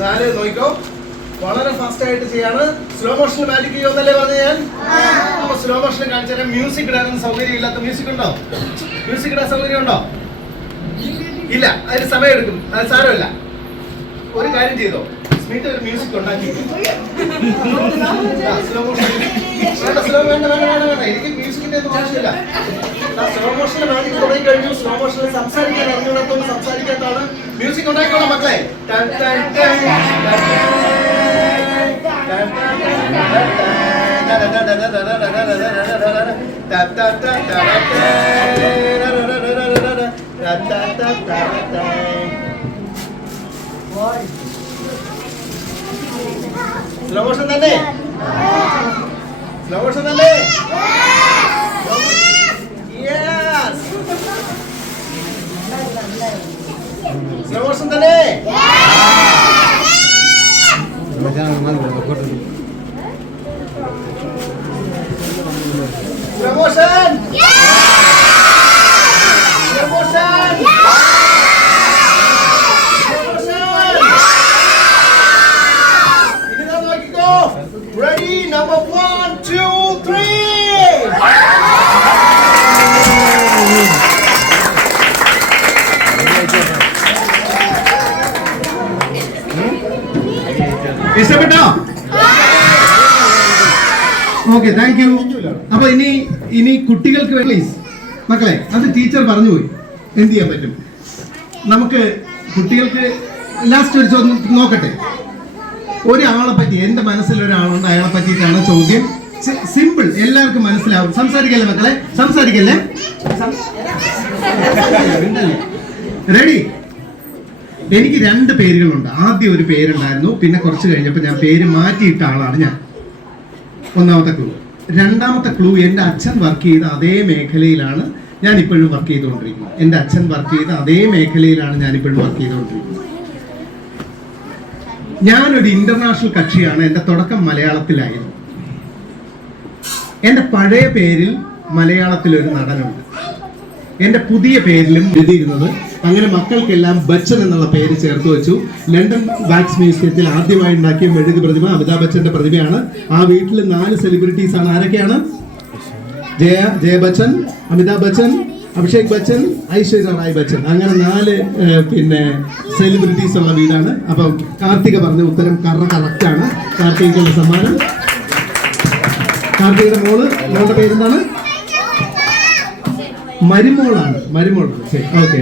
നാല് നോയിക്കോ. വളരെ ഫാസ്റ്റ് ആയിട്ട് ചെയ്യാണ്. സ്ലോ മോഷനിൽ മാജിക് ചെയ്യുമെന്നല്ലേ പറഞ്ഞു ഞാൻ. അപ്പൊ സ്ലോ മോഷനിൽ കാണിച്ചു തരാം. മ്യൂസിക് ഇടാനൊന്നും സൗകര്യം ഇല്ലാത്ത മ്യൂസിക് ഉണ്ടോ? മ്യൂസിക് ഇടാൻ സൗകര്യം ഉണ്ടോ? ഇല്ല, അതിന് സമയം എടുക്കും. അത് സാരമില്ല. ഒരു കാര്യം ചെയ്തോ, സ്മിത്ത് ഒരു മ്യൂസിക് ഉണ്ടാക്കി. സ്ലോ മോഷൻ വേണ്ട, സ്ലോ വേണ്ട വേണ്ട വേണ്ട വേണ്ട. എനിക്ക് മ്യൂസിക്കിന്റെ ഒന്നും ആവശ്യമില്ല. സ്ലോ മോഷനിൽ മാജിക് തുടങ്ങി കഴിഞ്ഞു. സ്ലോ മോഷനിൽ സംസാരിക്കാൻ അറിഞ്ഞുകൂടാത്തൊന്നും സംസാരിക്കാത്താണ്. മ്യൂസിക് ഉണ്ടാക്കിക്കോളാം മക്കളെ. സ്ലോ മോഷൻ തന്നെ, സ്ലോ മോഷൻ തന്നെ. സ്ലോ മോഷൻ തന്നെ. Promotion! Promotion! Ini nak lagi go. Ready? Number 1, 2, 3. ഇഷ്ടപ്പെട്ടോ? Okay, thank you. അപ്പൊ ഇനി കുട്ടികൾക്ക് പ്ലീസ് മക്കളെ, അത് ടീച്ചർ പറഞ്ഞുപോയി, എന്ത് ചെയ്യാൻ പറ്റും നമുക്ക്? കുട്ടികൾക്ക് ലാസ്റ്റ് ഒരു ചോദ്യം നോക്കട്ടെ. ഒരാളെ പറ്റി, എന്റെ മനസ്സിൽ ഒരാളുണ്ട്, അയാളെ പറ്റിയിട്ടാണ് ചോദ്യം. സിമ്പിൾ, എല്ലാവർക്കും മനസ്സിലാവും. സംസാരിക്കല്ലേ മക്കളെ, സംസാരിക്കല്ലേ. റെഡി? എനിക്ക് 2 പേരുകളുണ്ട്. ആദ്യം ഒരു പേരുണ്ടായിരുന്നു, പിന്നെ കുറച്ച് കഴിഞ്ഞപ്പോൾ ഞാൻ പേര് മാറ്റിയിട്ട ആളാണ് ഞാൻ. ഒന്നാമത്തെ ക്ലൂ. രണ്ടാമത്തെ ക്ലൂ, എൻ്റെ അച്ഛൻ വർക്ക് ചെയ്ത അതേ മേഖലയിലാണ് ഞാൻ ഇപ്പോഴും വർക്ക് ചെയ്തുകൊണ്ടിരിക്കുന്നത്. എൻ്റെ അച്ഛൻ വർക്ക് ചെയ്ത അതേ മേഖലയിലാണ് ഞാൻ ഇപ്പോഴും വർക്ക് ചെയ്തുകൊണ്ടിരിക്കുന്നത്. ഞാനൊരു ഇന്റർനാഷണൽ കക്ഷിയാണ്. എൻ്റെ തുടക്കം മലയാളത്തിലായിരുന്നു. എൻ്റെ പഴയ പേരിൽ മലയാളത്തിലൊരു നടനുണ്ട്. എൻ്റെ പുതിയ പേരിലും എഴുതിയിരുന്നത്. അങ്ങനെ മക്കൾക്കെല്ലാം ബച്ചൻ എന്നുള്ള പേര് ചേർത്ത് വെച്ചു. ലണ്ടൻ വാക്സ് മ്യൂസിയത്തിൽ ആദ്യമായി ഉണ്ടാക്കിയ മെഴുക് പ്രതിമ അമിതാഭ് ബച്ചന്റെ പ്രതിമയാണ്. ആ വീട്ടിൽ 4 സെലിബ്രിറ്റീസ് ആണ്. ആരൊക്കെയാണ്? ജയ ബച്ചൻ, അമിതാഭ് ബച്ചൻ, അഭിഷേക് ബച്ചൻ, ഐശ്വര്യ റായ് ബച്ചൻ. അങ്ങനെ 4 സെലിബ്രിറ്റീസ് ഉള്ള വീടാണ്. അപ്പം കാർത്തിക പറഞ്ഞ ഉത്തരം കറക്റ്റാണ്. കാർത്തികയ്ക്കുള്ള സമ്മാനം. കാർത്തികയുടെ മോളുടെ പേരെന്താണ്? മരുമോളാണ്. ശരി, ഓക്കെ.